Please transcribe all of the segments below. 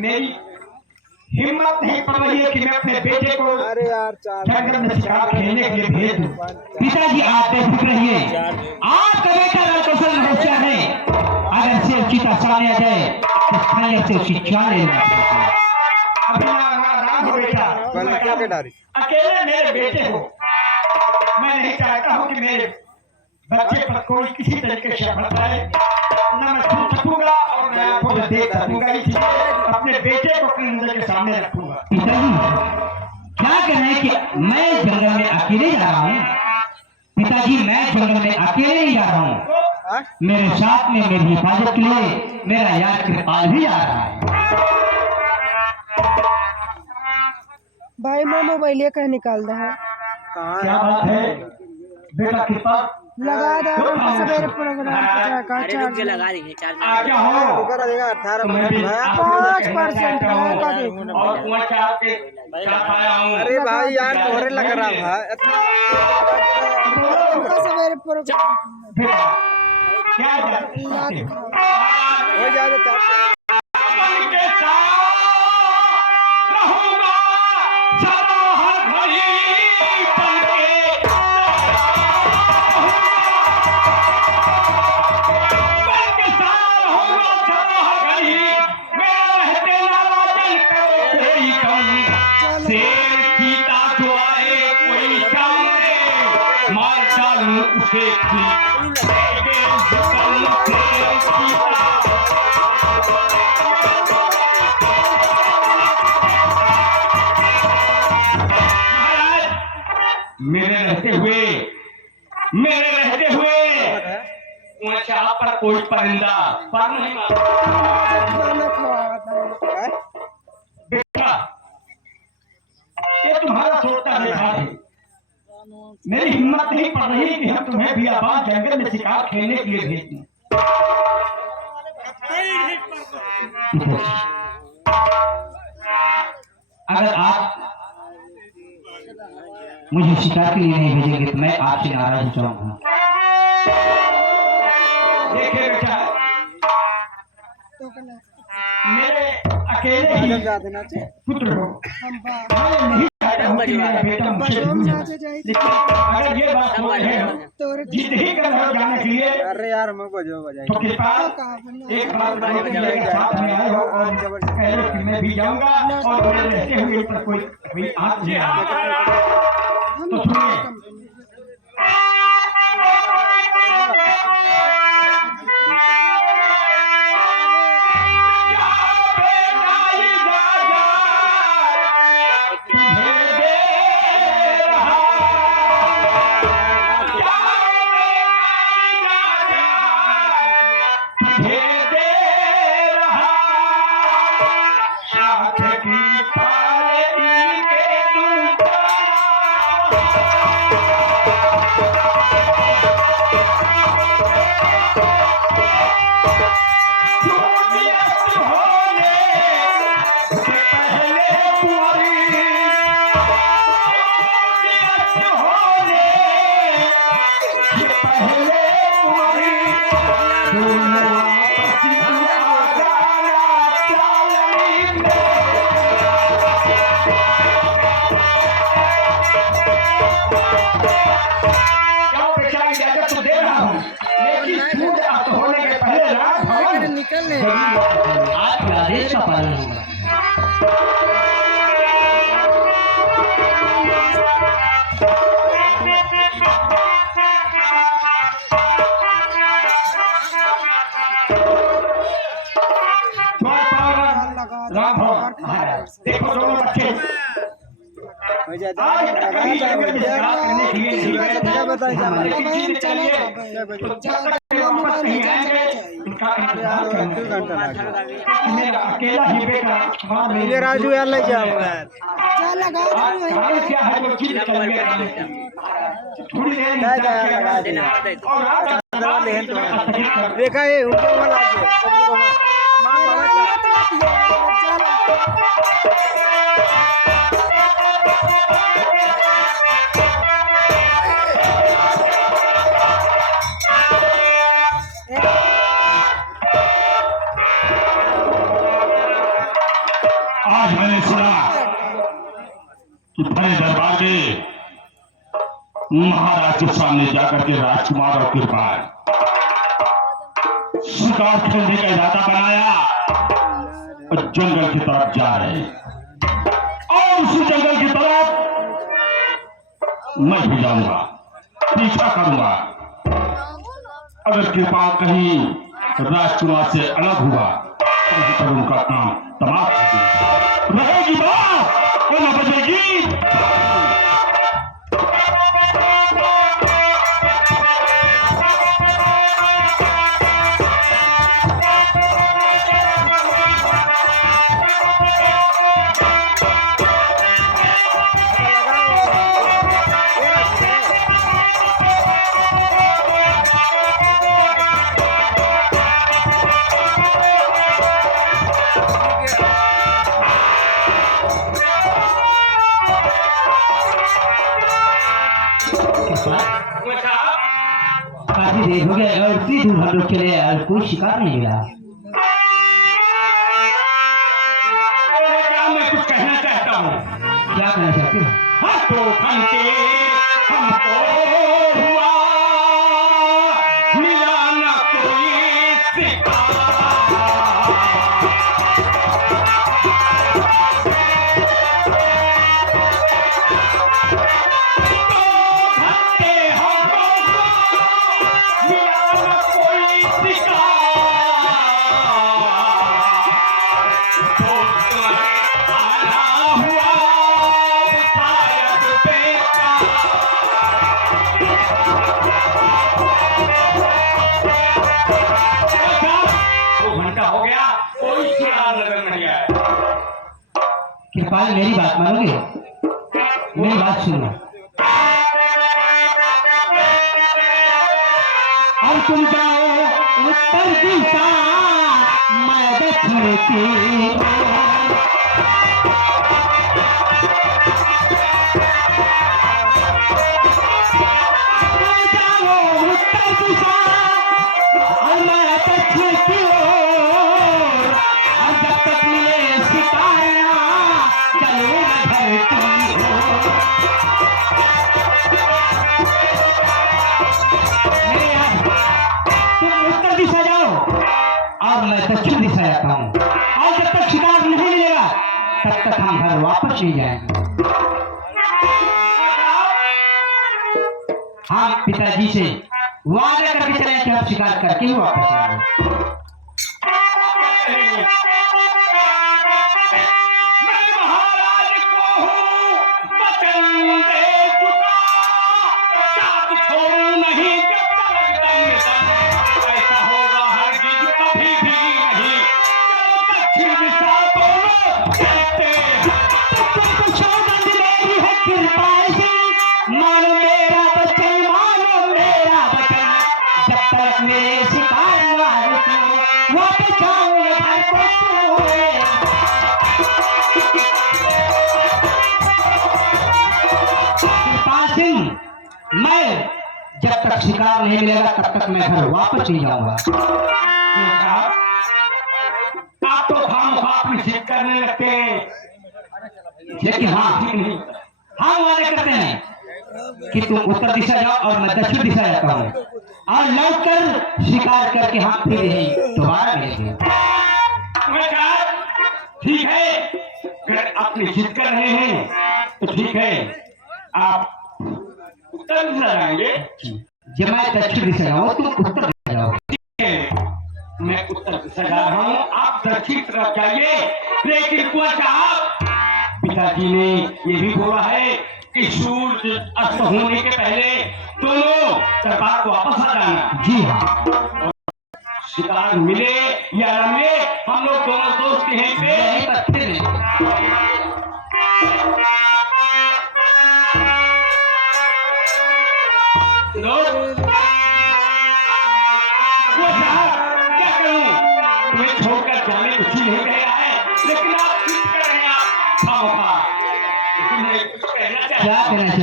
मेरी हिम्मत नहीं पड़ रही है कि मैं अपने बेटे को जंगल में शिकार खेलने के लिए भेज दूं। पिताजी आप बेफिक्र रहिए, आपका बेटा रणकौशल मनुष्य है। अगर से चीता सामने आ जाए तो खाने से शिक्षा लेना। अकेले मेरे बेटे को मैं नहीं चाहता हूँ कि मेरे बच्चे पर कोई किसी तरीके से हमला करे। न मैं सुन सकूंगा और मैं आपको देख सकूंगा, इसलिए अपने बेटे को अपनी नजर के सामने रखूंगा। पिताजी क्या कह रहे हैं कि मैं जंगल में अकेले जा रहा हूँ? पिताजी मैं जंगल में अकेले ही जा रहा हूँ, मेरे साथ में मेरी हिफाजत के लिए मेरा यार कृपाल भी आ रहा है। भाई मैं मोबाइल कहीं निकाल रहा है। क्या बात है बेटा कृपा लगा दे सवेरे प्रोग्राम का चार्ज लगा देंगे चार्ज आ क्या हो 5% और कुआं से आपके साथ आया हूँ। अरे भाई यार तोरे लग रहा है सवेरे प्रोग्राम क्या हो जाए मेरे रहते हुए चाह पर कोई परिंदा पर नहीं बेटा, ये तुम्हारा सोचता है। मेरी हिम्मत नहीं पड़ रही कि हम तुम्हें बियाबान जंगल में शिकार खेलने के लिए भेज दें। अगर आप मुझे शिकार के लिए नहीं भेजेंगे तो मैं आपसे नाराज हो जाऊंगा। देखिए बेटा, मेरे अकेले ही पुत्र हो, मैं नहीं चाहता हूं कि मेरा बेटा मुझसे दूर जाए। लेकिन अगर ये बात हो रही है जिद ही कर रहे हो जाने के लिए, अरे यार मैं बजाओ तो कृपा एक बार मेरे साथ में आए हो और कह रहे हो कि मैं भी जाऊंगा और मेरे रहते हुए पर कोई हाथ नहीं आएगा। तो सुनिए, आपके आदेश का पालन होगा। देखो दोनों बच्चे राजू यार ले जाओ थोड़ी देर जा इंतजार किया लगा करो। देना और आप चंद्रा लेहन तो तकलीफ कर- देखा है उनके वाला के सब लोग मां बाबा आज मैंने सुना कि बड़े दरबार में महाराज के सामने जाकर के राजकुमार और कृपाल शिकार खेलने का इरादा बनाया और जंगल की तरफ जा रहे हैं। और उसी जंगल की तरफ मैं भी जाऊंगा, पीछा करूंगा। अगर कृपाल कहीं राजकुमार से अलग हुआ तो उनका काम तमाम रहेगी बात और न बचेगी। काफी देर हो गया और इतनी दूर हम लोग चले और कोई शिकार नहीं मिला। मैं कुछ कहना चाहता हूँ। क्या कहना चाहते हो? हाथों खनके हमको हुआ मिला न कोई शिकार। हो गया कोई शिकार नजर नहीं आया। कृपाल मेरी बात मानोगे? मेरी बात सुनो। अब तुम जाओ उत्तर दिशा मैं दक्षिण की और मैं दक्षिण दिशा जाता हूँ। और जब तक शिकार नहीं मिलेगा तब तक हम घर वापस नहीं जाएंगे। हम पिताजी से वादा करके चले कि हम शिकार करके ही वापस आएंगे। मैं महाराज को हूँ वचन दे चुका, साथ छोड़ू नहीं जब तक ऐसा होगा हरगिज कभी भी नहीं। चलो दक्षिण दिशा दोनों चलते हैं। तुमको सौगंध मेरी है कृपाल सिंह, मानो मेरा वचन, मानो मेरा वचन। जब तक मेरे शिकार वाले को वापस जाओगे घर को सोए। कृपाल सिंह, मैं जब तक शिकार नहीं मिलेगा तब तक मैं घर वापस नहीं जाऊंगा। आप तो खामखा अपनी जिद करने लगते हैं। लेकिन हाँ, हम वादे करते हैं कि तुम उत्तर दिशा जाओ और मैं दक्षिण दिशा जाता हूँ और लौट कर शिकार करके हम फिर यही दोबारा मिलेंगे। ठीक है, अगर अपनी जिद कर रहे हैं तो ठीक है, आप उत्तर दिशा जाएंगे। जब मैं दक्षिण दिशा जाऊँ तुम उत्तर दिशा जाओ। मैं उत्तर दिशा जा रहा हूँ, आप दक्षिण तरफ जाइए। लेकिन कुछ आप पिताजी ने ये भी बोला है कि सूर्य अस्त होने के पहले दोनों दरबार को वापस आ जाना। जी हाँ, शिकार मिले या न मिले, हम लोग दोनों दोस्त हैं पे। यही पत्ते में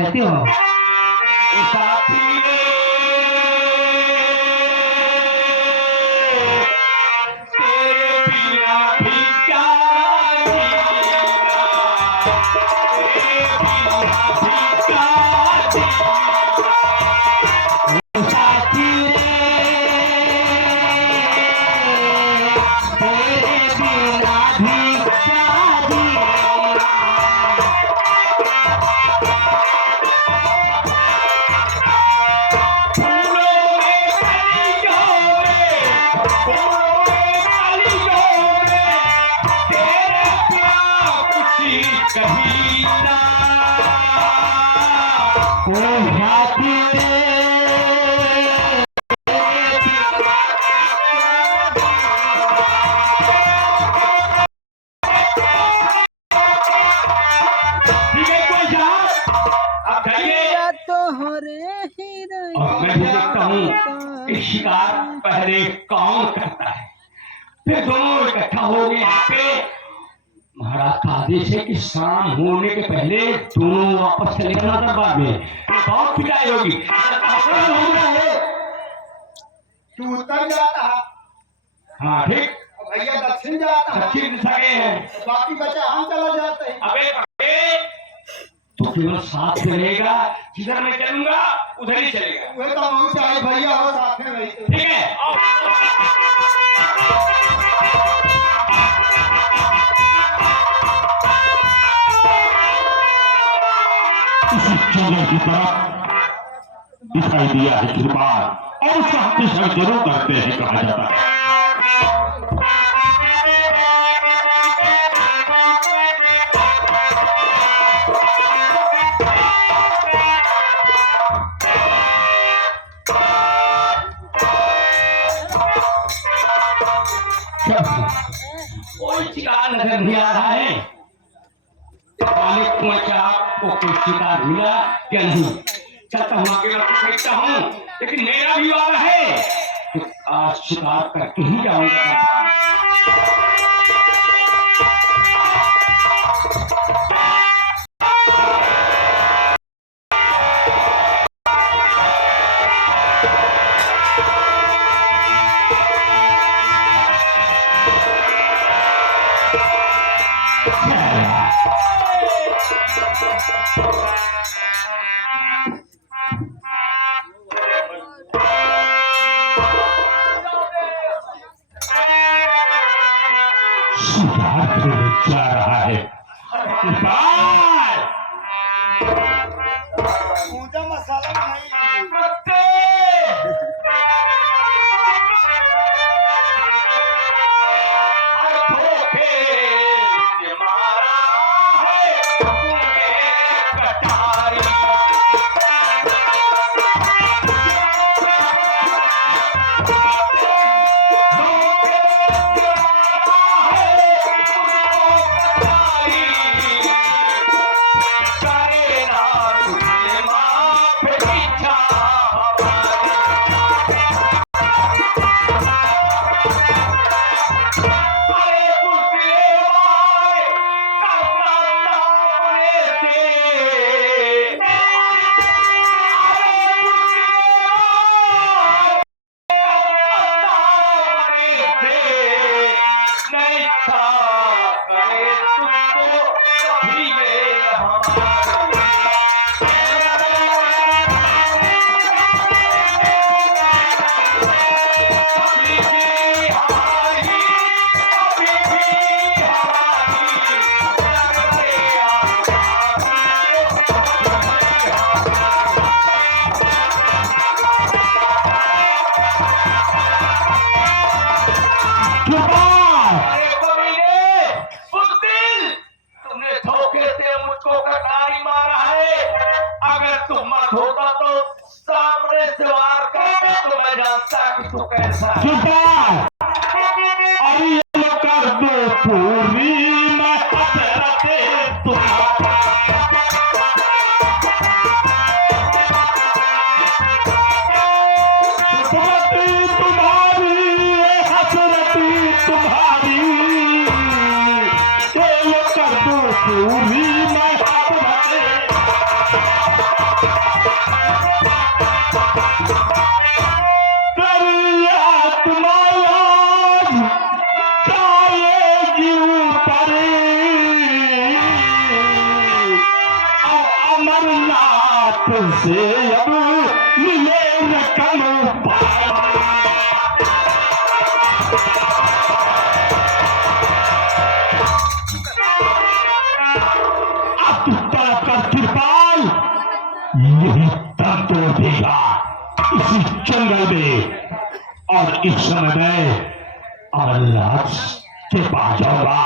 कहते हो? साथी रे, तेरे बिना भी क्या जीना, तेरे बिना भी क्या जीना। साथी रे, तेरे बिना भी क्या जीना। फूलों में कलियों में, फूलों में कलियों में, तेरे बिना कुछ कहीं ना। ओ साथी रे, ठीक है कोई साहब, आप जाइए। तोहरे हीरे और मैं भी देखता हूँ कि शिकार पहले कौन करता है, फिर दोनों इकट्ठा हो गए यहाँ पे। महाराज का आदेश है कि शाम होने के पहले दोनों वापस चले जाना दरबार में, बहुत पिटाई होगी। तू उत्तर जाता है हाँ ठीक, और भैया दक्षिण जाता है, दक्षिण दिशा गए हैं। बाकी बचा हम चला जाते हैं। अबे अबे, तो केवल साथ चलेगा, जिधर मैं चलूंगा उधर ही चलेगा। वह तो हम चाहे भैया हो साथ में रहते। ठीक है, आओ। इसी जंगल की तरफ दिखाई दिया है कृपाल, और उसका हमेशा जरूर करते हैं कहा जाता है। कोई शिकार नजर नहीं आ रहा है। मालिक को क्या आपको कोई शिकार मिला या नहीं? चलता हूँ आगे बढ़ देखता हूँ, लेकिन मेरा भी वादा है कि आज शिकार करके ही जाऊंगा। शिकार खेलने जा रहा है कृपाल। पूजा मसाला नहीं होता तो सामने से वार करता तो मैं जानता कि तू कैसा है। कृपाल, अरे कर दो पूरी मैं हसरत तुम्हारी। हसरती तुम्हारी कर दो पूरी मैं हसरत तेरी आत्मा आज जाएगी ऊपर, और अमरनाथ से अब मिले रकम अब तू कर कृपाल यही दम तोड़ देगा इसी जंगल में, और इस समय में अमरनाथ के पास जाऊंगा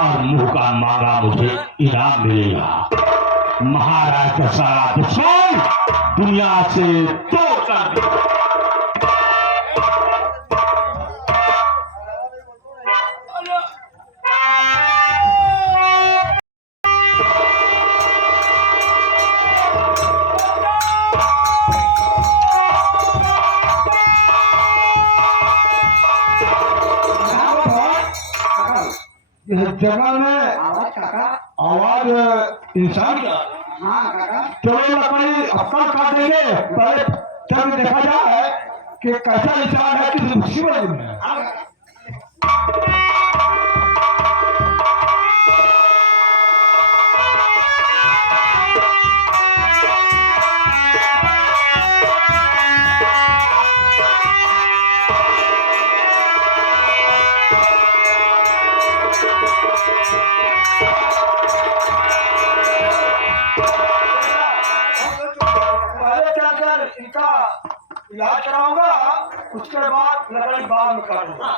और मुंह का मांगा मुझे इनाम मिलेगा। महाराज का सारा दुश्मन दुनिया से दूर कर दे। इस जंगल में आवाज इंसान का। चलो लकड़ी अक्कल काट देंगे, पहले तब देखा जाए कि कैसा इंसान है, किस मुसीबत में है। पहले चलकर इनका इलाज कराऊंगा, उसके बाद लकड़ी बाद में काटूंगा।